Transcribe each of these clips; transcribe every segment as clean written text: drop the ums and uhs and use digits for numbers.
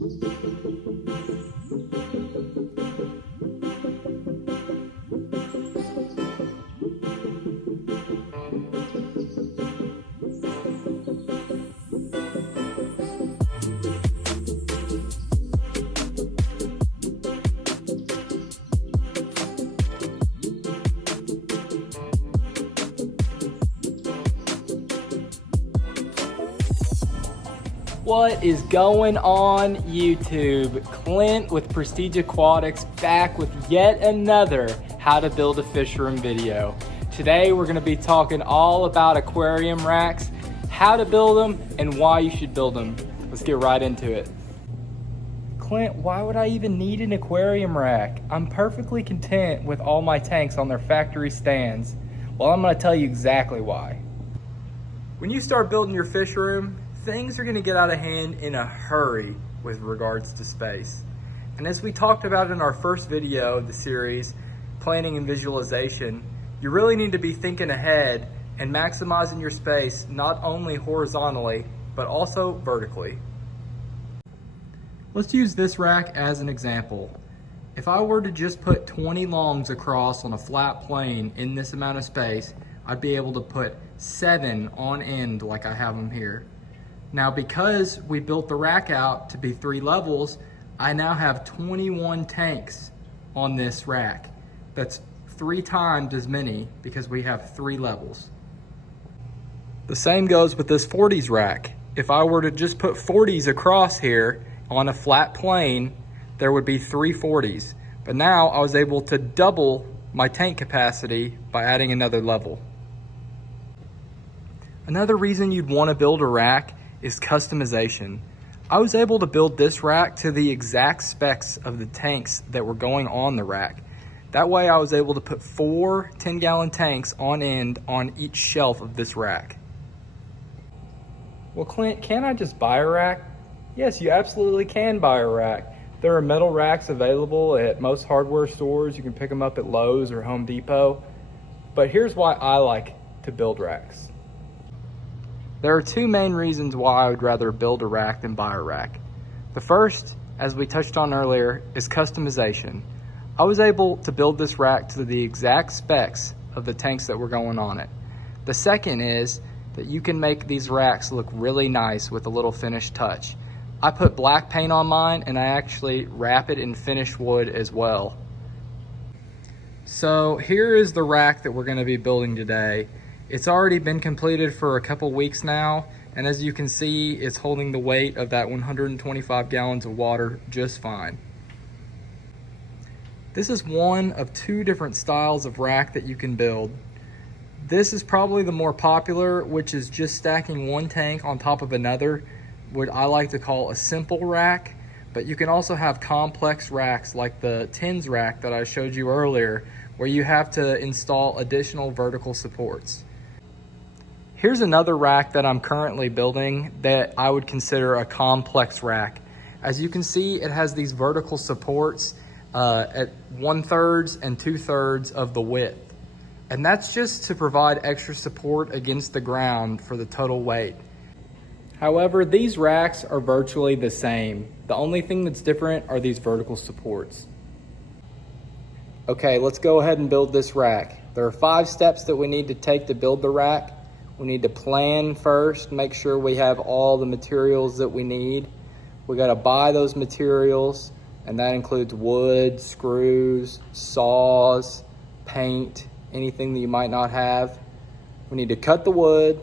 What is going on YouTube? Clint with Prestige Aquatics back with yet another how to build a fish room video. Today we're going to be talking all about aquarium racks, how to build them, and why you should build them. Let's get right into it. Clint, why would I even need an aquarium rack? I'm perfectly content with all my tanks on their factory stands. Well, I'm going to tell you exactly why. When you start building your fish room, things are going to get out of hand in a hurry with regards to space. And as we talked about in our first video of the series, planning and visualization, you really need to be thinking ahead and maximizing your space not only horizontally, but also vertically. Let's use this rack as an example. If I were to just put 20 longs across on a flat plane in this amount of space, I'd be able to put 7 on end like I have them here. Now, because we built the rack out to be 3 levels, I now have 21 tanks on this rack. That's 3 times as many because we have 3 levels. The same goes with this 40s rack. If I were to just put 40s across here on a flat plane, there would be 3 40s. But now I was able to double my tank capacity by adding another level. Another reason you'd want to build a rack is customization. I was able to build this rack to the exact specs of the tanks that were going on the rack. That way I was able to put 4 10-gallon tanks on end on each shelf of this rack. Well, Clint, can't I just buy a rack? Yes, you absolutely can buy a rack. There are metal racks available at most hardware stores. You can pick them up at Lowe's or Home Depot. But here's why I like to build racks. There are 2 main reasons why I would rather build a rack than buy a rack. The first, as we touched on earlier, is customization. I was able to build this rack to the exact specs of the tanks that were going on it. The second is that you can make these racks look really nice with a little finished touch. I put black paint on mine and I actually wrap it in finished wood as well. So here is the rack that we're going to be building today. It's already been completed for a couple weeks now, and as you can see, it's holding the weight of that 125 gallons of water just fine. This is one of 2 different styles of rack that you can build. This is probably the more popular, which is just stacking one tank on top of another, what I like to call a simple rack, but you can also have complex racks like the tins rack that I showed you earlier, where you have to install additional vertical supports. Here's another rack that I'm currently building that I would consider a complex rack. As you can see, it has these vertical supports at 1/3 and 2/3 of the width. And that's just to provide extra support against the ground for the total weight. However, these racks are virtually the same. The only thing that's different are these vertical supports. Okay, let's go ahead and build this rack. There are 5 steps that we need to take to build the rack. We need to plan first, make sure we have all the materials that we need. We gotta buy those materials, and that includes wood, screws, saws, paint, anything that you might not have. We need to cut the wood,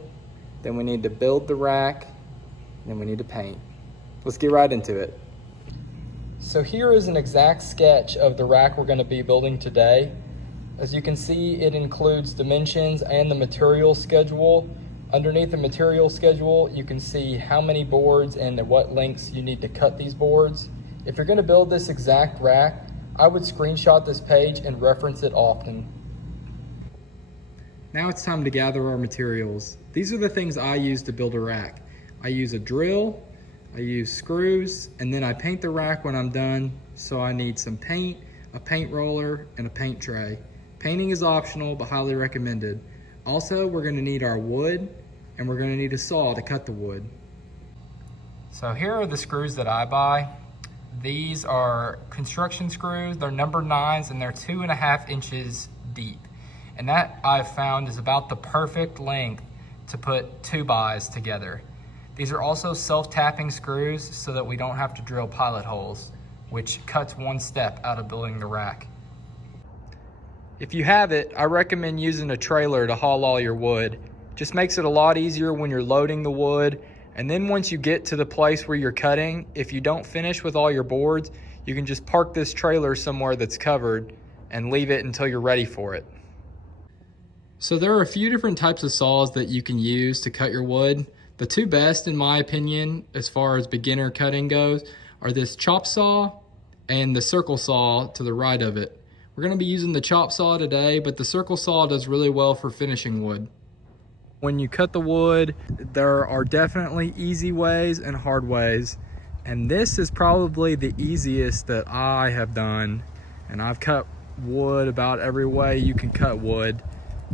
then we need to build the rack, and then we need to paint. Let's get right into it. So here is an exact sketch of the rack we're gonna be building today. As you can see, it includes dimensions and the material schedule. Underneath the material schedule, you can see how many boards and at what lengths you need to cut these boards. If you're gonna build this exact rack, I would screenshot this page and reference it often. Now it's time to gather our materials. These are the things I use to build a rack. I use a drill, I use screws, and then I paint the rack when I'm done. So I need some paint, a paint roller, and a paint tray. Painting is optional, but highly recommended. Also, we're gonna need our wood, and we're gonna need a saw to cut the wood. So here are the screws that I buy. These are construction screws. They're number 9s and they're 2.5 inches deep. And that I've found is about the perfect length to put 2x together. These are also self-tapping screws so that we don't have to drill pilot holes, which cuts one step out of building the rack. If you have it, I recommend using a trailer to haul all your wood. Just makes it a lot easier when you're loading the wood. And then once you get to the place where you're cutting, if you don't finish with all your boards, you can just park this trailer somewhere that's covered and leave it until you're ready for it. So there are a few different types of saws that you can use to cut your wood. The two best, in my opinion, as far as beginner cutting goes, are this chop saw and the circle saw to the right of it. We're gonna be using the chop saw today, but the circle saw does really well for finishing wood. When you cut the wood, there are definitely easy ways and hard ways. And this is probably the easiest that I have done. And I've cut wood about every way you can cut wood.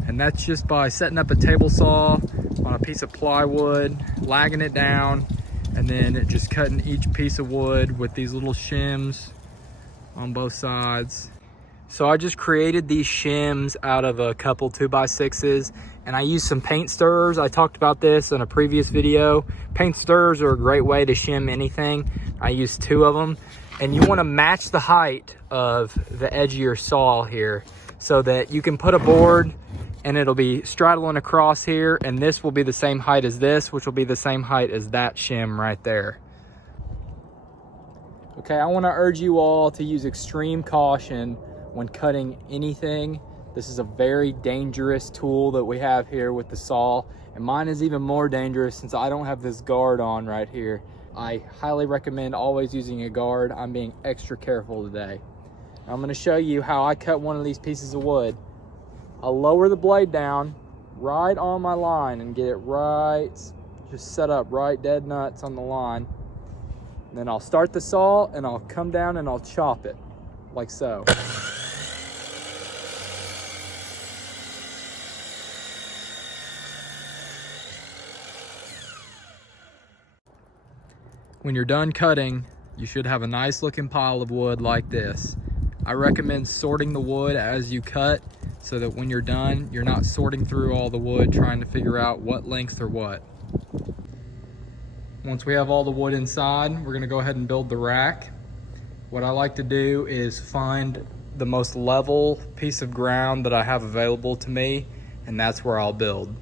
And that's just by setting up a table saw on a piece of plywood, lagging it down, and then just cutting each piece of wood with these little shims on both sides. So I just created these shims out of a couple 2x6s, and I used some paint stirrers. I talked about this in a previous video. Paint stirrers are a great way to shim anything. I used 2 of them, and you want to match the height of the edge of your saw here so that you can put a board and it'll be straddling across here, and this will be the same height as this, which will be the same height as that shim right there. Okay, I want to urge you all to use extreme caution when cutting anything. This is a very dangerous tool that we have here with the saw, and mine is even more dangerous since I don't have this guard on right here. I highly recommend always using a guard. I'm being extra careful today. I'm going to show you how I cut one of these pieces of wood. I'll lower the blade down right on my line and get it right, just set up right dead nuts on the line. And then I'll start the saw and I'll come down and I'll chop it like so. When you're done cutting, you should have a nice looking pile of wood like this. I recommend sorting the wood as you cut so that when you're done, you're not sorting through all the wood trying to figure out what length or what. Once we have all the wood inside, we're gonna go ahead and build the rack. What I like to do is find the most level piece of ground that I have available to me, and that's where I'll build.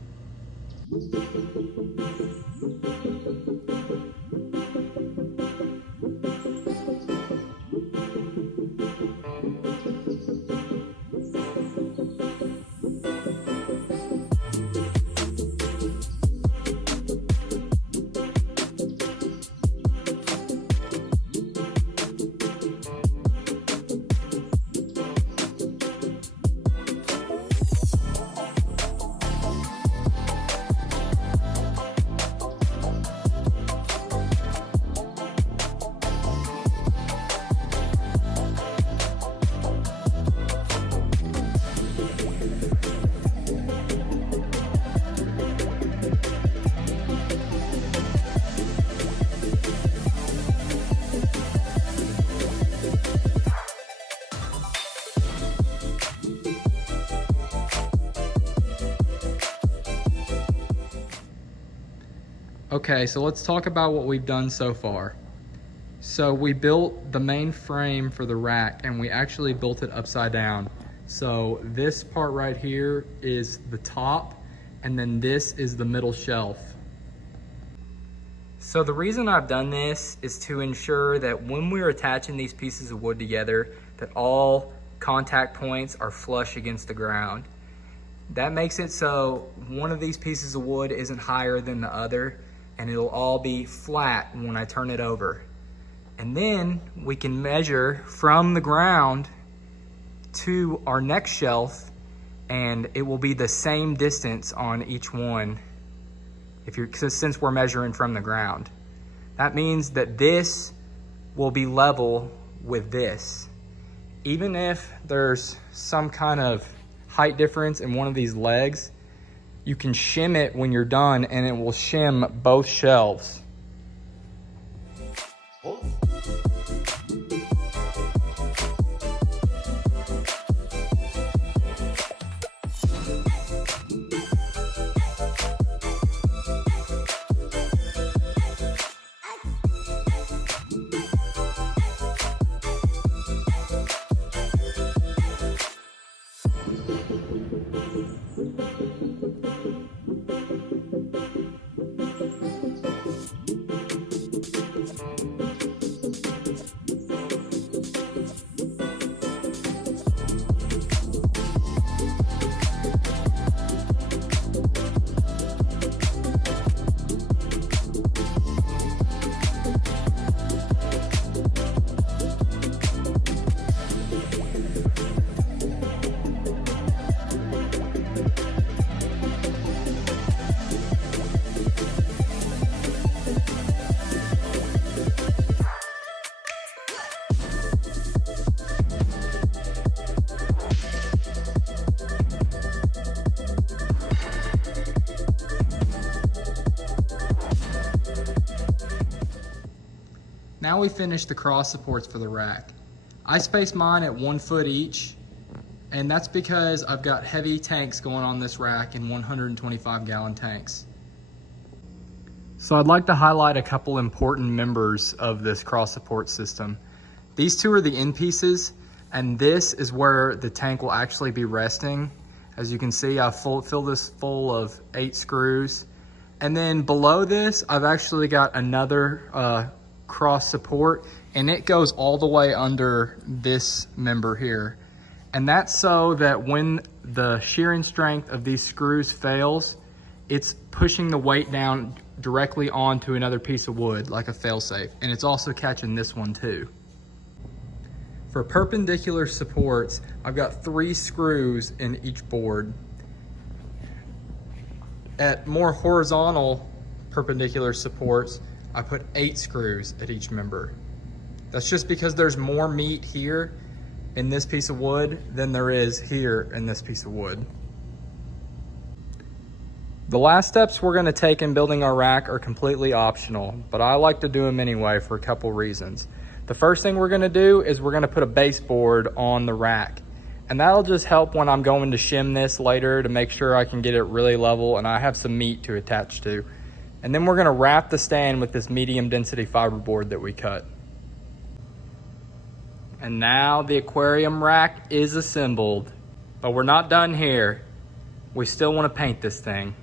Okay, so let's talk about what we've done so far. So we built the main frame for the rack, and we actually built it upside down. So this part right here is the top, and then this is the middle shelf. So the reason I've done this is to ensure that when we're attaching these pieces of wood together, that all contact points are flush against the ground. That makes it so one of these pieces of wood isn't higher than the other, and it'll all be flat when I turn it over. And then we can measure from the ground to our next shelf, and it will be the same distance on each one since we're measuring from the ground. That means that this will be level with this. Even if there's some kind of height difference in one of these legs, you can shim it when you're done and it will shim both shelves. Now we finished the cross supports for the rack. I spaced mine at 1 foot each, and that's because I've got heavy tanks going on this rack in 125-gallon tanks. So I'd like to highlight a couple important members of this cross support system. These two are the end pieces, and this is where the tank will actually be resting. As you can see, I fill this full of 8 screws. And then below this, I've actually got another cross support, and it goes all the way under this member here. And that's so that when the shearing strength of these screws fails, it's pushing the weight down directly onto another piece of wood, like a failsafe. And it's also catching this one too. For perpendicular supports, I've got 3 screws in each board. At more horizontal perpendicular supports, I put 8 screws at each member. That's just because there's more meat here in this piece of wood than there is here in this piece of wood. The last steps we're gonna take in building our rack are completely optional, but I like to do them anyway for a couple reasons. The first thing we're gonna do is we're gonna put a baseboard on the rack. And that'll just help when I'm going to shim this later to make sure I can get it really level and I have some meat to attach to. And then we're gonna wrap the stand with this medium density fiberboard that we cut. And now the aquarium rack is assembled, but we're not done here. We still wanna paint this thing.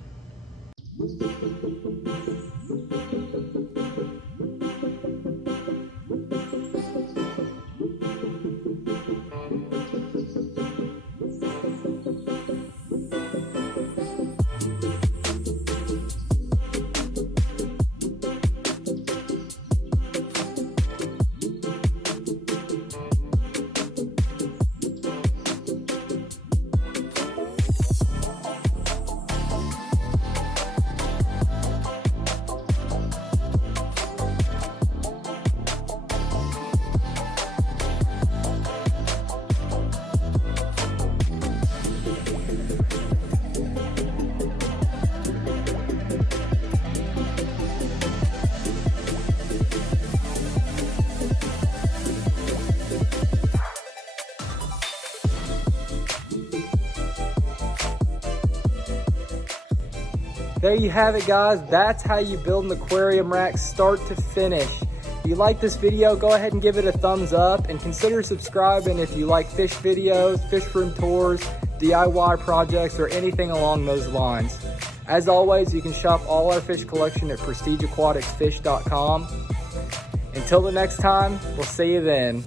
There you have it, guys. That's how you build an aquarium rack start to finish. If you like this video, go ahead and give it a thumbs up and consider subscribing if you like fish videos, fish room tours, DIY projects, or anything along those lines. As always, you can shop all our fish collection at prestigeaquaticsfish.com. Until the next time, we'll see you then.